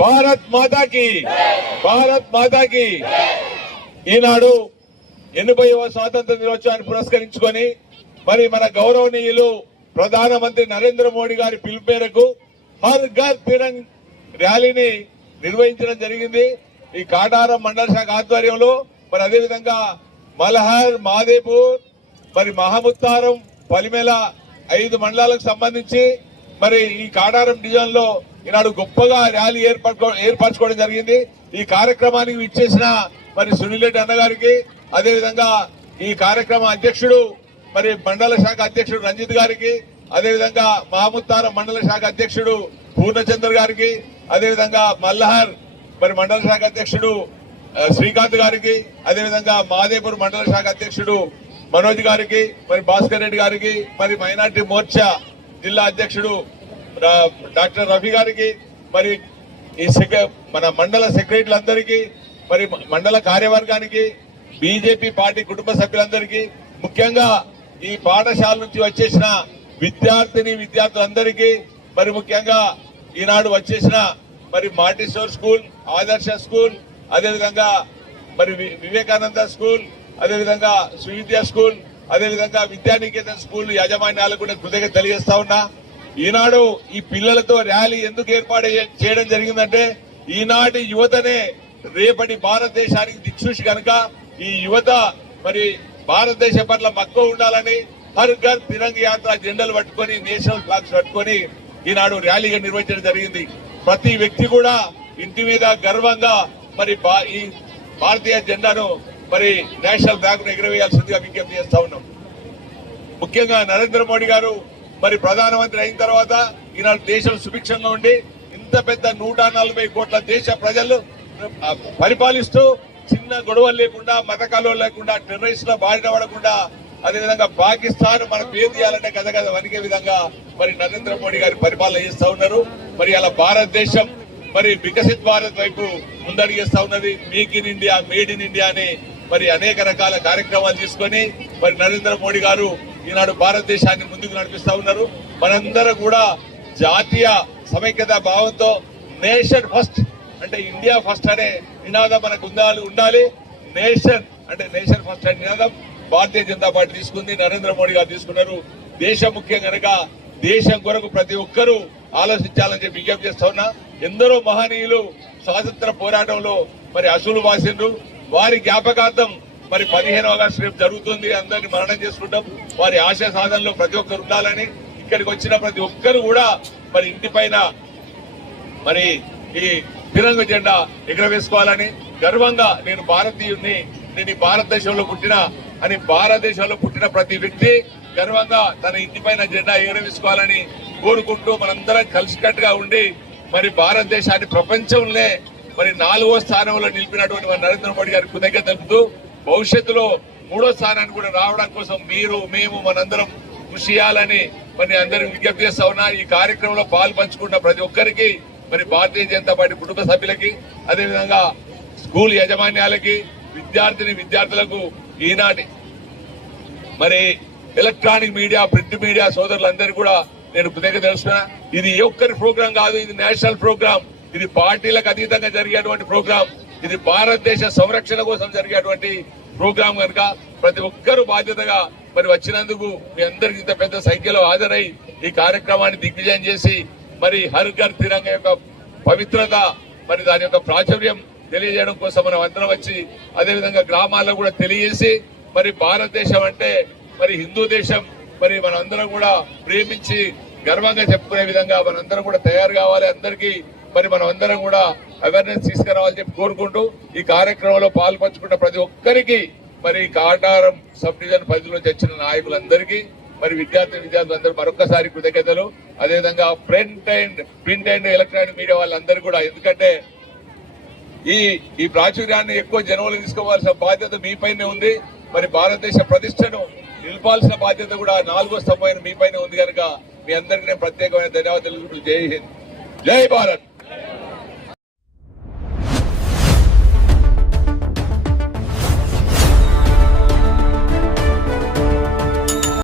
భారత్ మాతాకి ఈనాడు 80వ స్వాతంత్ర దినోత్సవాన్ని పురస్కరించుకొని మరి మన గౌరవనీయులు ప్రధానమంత్రి నరేంద్ర మోడీ గారి పిలుపు మేరకు హర్ ఘర్ తిరంగ్ ర్యాలీని నిర్వహించడం జరిగింది. ఈ కాటారం మండల శాఖ ఆధ్వర్యంలో మరి అదేవిధంగా మల్హర్, మాదేపూర్, మరి మహముత్తారం, పలిమేల 5 మండలాలకు సంబంధించి మరి ఈ కాటారం డివిజన్ లో ఈనాడు గొప్పగా ర్యాలీ ఏర్పరచుకోవడం జరిగింది. ఈ కార్యక్రమానికి ఇచ్చేసిన మరి సునీల్ రెడ్డి అన్న గారికి, అదేవిధంగా ఈ కార్యక్రమ అధ్యక్షుడు మరి మండల శాఖ అధ్యక్షుడు రంజిత్ గారికి, అదేవిధంగా మహముత్తారం మండల శాఖ అధ్యక్షుడు పూర్ణచంద్ర గారికి, అదేవిధంగా మల్హర్ మరి మండల శాఖ అధ్యక్షుడు శ్రీకాంత్ గారికి, అదేవిధంగా మాదేపూర్ మండల శాఖ అధ్యక్షుడు మనోజ్ గారికి, మరి భాస్కర్ రెడ్డి గారికి, మరి మైనార్టీ మోర్చా జిల్లా అధ్యక్షుడు డాక్టర్ రఫీ గారికి, మరి ఈ మన మండల సెక్రటరీలందరికీ, మరి మండల కార్యవర్గానికి, బీజేపీ పార్టీ కుటుంబ సభ్యులందరికీ, ముఖ్యంగా ఈ పాఠశాల నుంచి వచ్చేసిన విద్యార్థులందరికీ, మరి ముఖ్యంగా ఈనాడు వచ్చేసిన మరి మాంటిసోర్ స్కూల్, ఆదర్శ స్కూల్, అదేవిధంగా మరి వివేకానంద స్కూల్, అదేవిధంగా సువిద్య స్కూల్, అదేవిధంగా విద్యానికేతన్ స్కూల్ యాజమాన్యాలకు కూడా కృతజ్ఞత తెలియజేస్తా ఉన్నా. ఈనాడు ఈ పిల్లలతో ర్యాలీ ఎందుకు ఏర్పాటు చేయడం జరిగిందంటే ఈనాటి యువతనే రేపటి భారతదేశానికి దిక్సూచి కనుక ఈ యువత మరి భారతదేశం పట్ల మక్కువ ఉండాలని హర్ ఘర్ తిరంగ్ యాత్ర జెండాలు పట్టుకొని, నేషనల్ ఫ్లాగ్స్ పట్టుకొని ఈనాడు ర్యాలీగా నిర్వహించడం జరిగింది. ప్రతి వ్యక్తి కూడా ఇంటి మీద గర్వంగా మరి ఈ భారతీయ జెండాను మరి నేషనల్ ఫ్లాగ్ ను ఎగురవేయాల్సిందిగా విజ్ఞప్తి చేస్తా ఉన్నాం. ముఖ్యంగా నరేంద్ర మోడీ గారు మరి ప్రధానమంత్రి అయిన తర్వాత ఈనాడు దేశం సుభిక్షంగా ఉండి ఇంత పెద్ద 140 కోట్ల దేశ ప్రజలు పరిపాలిస్తూ చిన్న గొడవలు లేకుండా, మత కలవలు లేకుండా, టెర్రరిస్టుల బారిన పడకుండా, అదేవిధంగా పాకిస్తాన్ మన పేరు తీయాలంటే కథ వణికే విధంగా మరి నరేంద్ర మోడీ గారి పరిపాలన చేస్తా ఉన్నారు. మరి అలా భారతదేశం మరి వికసిత్ భారత్ వైపు ముందడిగేస్తా ఉన్నది. Make in India, made in India అని మరి అనేక రకాల కార్యక్రమాలు తీసుకొని మరి నరేంద్ర మోడీ గారు ఈనాడు భారతదేశాన్ని ముందుకు నడిపిస్తా ఉన్నారు. మనందరం కూడా జాతీయ సమైక్యత భావంతో నేషన్ ఫస్ట్ అంటే ఇండియా ఫస్ట్ అనే నినాదం మనకు ఉండాలి. నేషన్ అంటే నేషన్ ఫస్ట్ అనే నినాదం భారతీయ జనతా పార్టీ తీసుకుంది, నరేంద్ర మోడీ గారు తీసుకున్నారు. దేశం ముఖ్యం కనుక దేశం కొరకు ప్రతి ఒక్కరూ ఆలోచించాలని చెప్పి విజ్ఞప్తి చేస్తా ఉన్నా. ఎందరో మహనీయులు స్వాతంత్ర పోరాటంలో మరి అసూలు వాసిండ్రు. వారి జ్ఞాపకార్థం మరి 15వ ఆగస్టు రేపు జరుగుతుంది. అందరినీ మరణం చేసుకుంటాం. వారి ఆశయ సాధనలో ప్రతి ఒక్కరు ఉండాలని, ఇక్కడికి వచ్చిన ప్రతి ఒక్కరు కూడా మరి ఇంటి పైన మరి ఈ తిరంగ జెండా ఎగురవేసుకోవాలని, గర్వంగా నేను భారతీయుడిని, నేను ఈ భారతదేశంలో పుట్టిన ప్రతి వ్యక్తి గర్వంగా తన ఇంటి పైన జెండా ఎగురవేసుకోవాలని కోరుకుంటూ మనందరం కలిసికట్టుగా ఉండి మరి భారతదేశాన్ని ప్రపంచంలో మరి 4వ స్థానంలో నిలిపినటువంటి మన నరేంద్ర మోడీ గారికి కృతజ్ఞత తెలుపుతూ భవిష్యత్తులో 3వ స్థానాన్ని కూడా రావడం కోసం మీరు, మేము మనందరం కృషి చేయాలని మరి అందరికి విజ్ఞప్తి చేస్తా ఉన్నా. ఈ కార్యక్రమంలో పాల్పంచుకున్న ప్రతి ఒక్కరికి మరి భారతీయ జనతా పార్టీ కుటుంబ సభ్యులకి, అదేవిధంగా స్కూల్ యాజమాన్యాలకి, విద్యార్థులకు, ఈనాటి మరి ఎలక్ట్రానిక్ మీడియా, ప్రింట్ మీడియా సోదరులందరూ కూడా నేను కృతజ్ఞత తెలుస్తున్నా. ఇది ఒక్కరి ప్రోగ్రాం కాదు, ఇది నేషనల్ ప్రోగ్రాం. ఇది పార్టీలకు అతీతంగా జరిగేటువంటి ప్రోగ్రాం. ఇది భారతదేశ సంరక్షణ కోసం జరిగేటువంటి ప్రోగ్రాం కనుక ప్రతి ఒక్కరూ బాధ్యతగా మరి వచ్చినందుకు మీ అందరికి ఇంత పెద్ద సంఖ్యలో హాజరై ఈ కార్యక్రమాన్ని దిగ్విజయం చేసి మరి హర్ ఘర్ తిరంగా యొక్క పవిత్రత మరి దాని యొక్క ప్రాచుర్యం తెలియజేయడం కోసం మనం అందరం వచ్చి, అదేవిధంగా గ్రామాల్లో కూడా తెలియజేసి మరి భారతదేశం అంటే మరి హిందూ దేశం, మరి మనందరం కూడా ప్రేమించి గర్వంగా చెప్పుకునే విధంగా మనందరం కూడా తయారు కావాలి. అందరికీ మరి మనం అందరం కూడా అవేర్నెస్ తీసుకురావాలని చెప్పి కోరుకుంటూ ఈ కార్యక్రమంలో పాల్పంచుకున్న ప్రతి ఒక్కరికి మరి కాటారం సబ్ డివిజన్ పరిధిలోంచి వచ్చిన నాయకులందరికీ మరి విద్యార్థులందరూ మరొకసారి కృతజ్ఞతలు. అదేవిధంగా ప్రింట్ అండ్ ఎలక్ట్రానిక్ మీడియా వాళ్ళందరూ కూడా, ఎందుకంటే ఈ ప్రాచుర్యాన్ని ఎక్కువ జనంలోకి తీసుకోవాల్సిన బాధ్యత మీపైనే ఉంది. మరి భారతదేశ ప్రతిష్టను నిలపాల్సిన బాధ్యత కూడా 4వ స్తంభమైన మీపైనే ఉంది కనుక మీ అందరికీ నేను ప్రత్యేకమైన ధన్యవాదాలు. జై హింద్, జై భారత్.